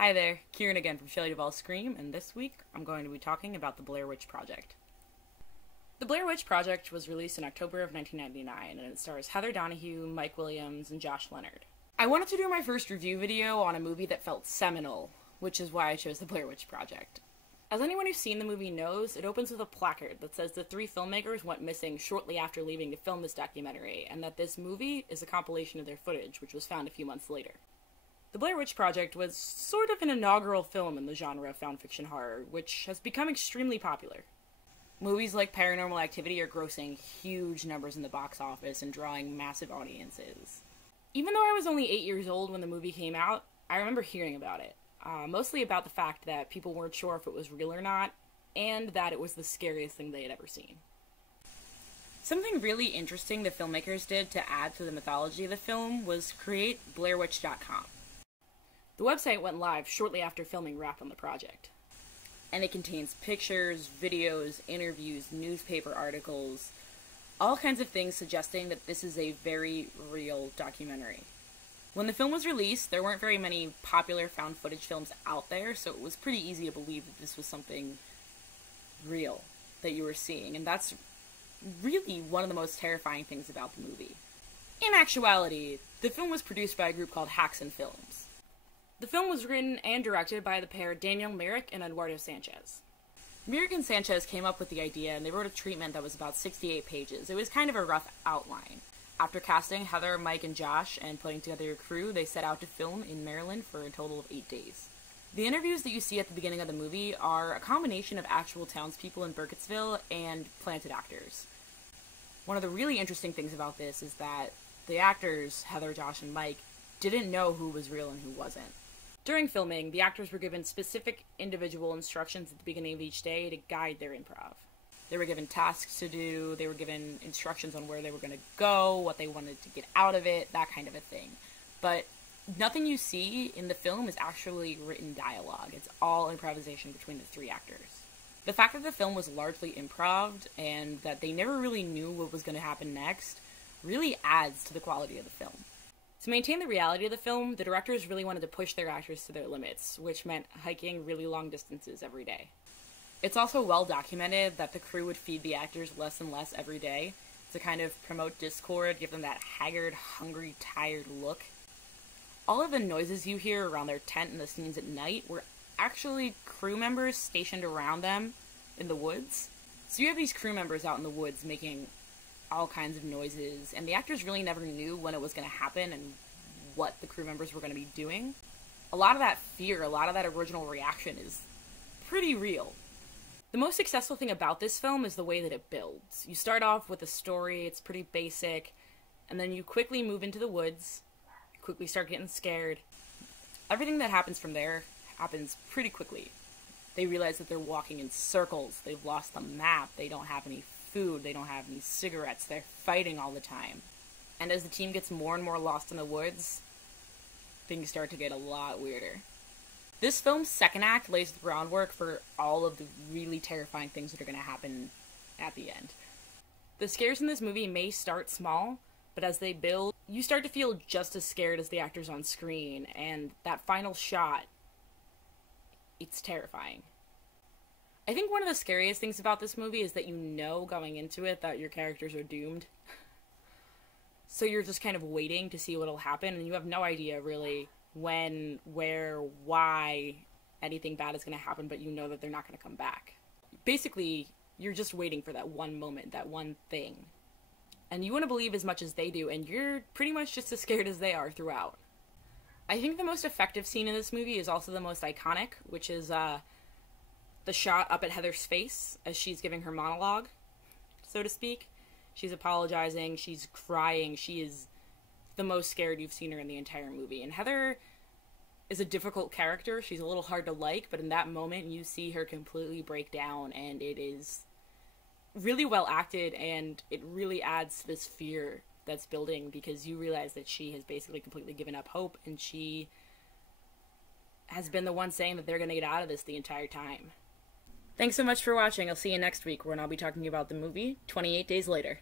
Hi there, Kieran again from ShelleyDuvallScream, and this week I'm going to be talking about the Blair Witch Project. The Blair Witch Project was released in October of 1999, and it stars Heather Donahue, Mike Williams, and Josh Leonard. I wanted to do my first review video on a movie that felt seminal, which is why I chose the Blair Witch Project. As anyone who's seen the movie knows, it opens with a placard that says the three filmmakers went missing shortly after leaving to film this documentary, and that this movie is a compilation of their footage, which was found a few months later. The Blair Witch Project was sort of an inaugural film in the genre of found fiction horror, which has become extremely popular. Movies like Paranormal Activity are grossing huge numbers in the box office and drawing massive audiences. Even though I was only 8 years old when the movie came out, I remember hearing about it. Mostly about the fact that people weren't sure if it was real or not, and that it was the scariest thing they had ever seen. Something really interesting the filmmakers did to add to the mythology of the film was create BlairWitch.com. The website went live shortly after filming wrapped on the project. And it contains pictures, videos, interviews, newspaper articles, all kinds of things suggesting that this is a very real documentary. When the film was released, there weren't very many popular found footage films out there, so it was pretty easy to believe that this was something real that you were seeing, and that's really one of the most terrifying things about the movie. In actuality, the film was produced by a group called Haxan Films. The film was written and directed by the pair Daniel Myrick and Eduardo Sanchez. Myrick and Sanchez came up with the idea, and they wrote a treatment that was about 68 pages. It was kind of a rough outline. After casting Heather, Mike, and Josh, and putting together a crew, they set out to film in Maryland for a total of 8 days. The interviews that you see at the beginning of the movie are a combination of actual townspeople in Burkittsville and planted actors. One of the really interesting things about this is that the actors, Heather, Josh, and Mike, didn't know who was real and who wasn't. During filming, the actors were given specific individual instructions at the beginning of each day to guide their improv. They were given tasks to do, they were given instructions on where they were going to go, what they wanted to get out of it, that kind of a thing. But nothing you see in the film is actually written dialogue. It's all improvisation between the three actors. The fact that the film was largely improv and that they never really knew what was going to happen next really adds to the quality of the film. To maintain the reality of the film, the directors really wanted to push their actors to their limits, which meant hiking really long distances every day. It's also well documented that the crew would feed the actors less and less every day to kind of promote discord, give them that haggard, hungry, tired look. All of the noises you hear around their tent and the scenes at night were actually crew members stationed around them in the woods. So you have these crew members out in the woods making all kinds of noises, and the actors really never knew when it was going to happen and what the crew members were going to be doing. A lot of that fear, a lot of that original reaction is pretty real. The most successful thing about this film is the way that it builds. You start off with a story, it's pretty basic, and then you quickly move into the woods, quickly start getting scared. Everything that happens from there happens pretty quickly. They realize that they're walking in circles, they've lost the map, they don't have any food, they don't have any cigarettes, they're fighting all the time. And as the team gets more and more lost in the woods, things start to get a lot weirder. This film's second act lays the groundwork for all of the really terrifying things that are going to happen at the end. The scares in this movie may start small, but as they build, you start to feel just as scared as the actors on screen, and that final shot, it's terrifying. I think one of the scariest things about this movie is that you know going into it that your characters are doomed. So you're just kind of waiting to see what'll happen, and you have no idea really when, where, why anything bad is going to happen, but you know that they're not going to come back. Basically, you're just waiting for that one moment, that one thing. And you want to believe as much as they do, and you're pretty much just as scared as they are throughout. I think the most effective scene in this movie is also the most iconic, which is, the shot up at Heather's face as she's giving her monologue, so to speak. She's apologizing, she's crying, she is the most scared you've seen her in the entire movie. And Heather is a difficult character, she's a little hard to like, but in that moment you see her completely break down, and it is really well acted, and it really adds to this fear that's building, because you realize that she has basically completely given up hope, and she has been the one saying that they're going to get out of this the entire time. Thanks so much for watching. I'll see you next week when I'll be talking about the movie 28 Days Later.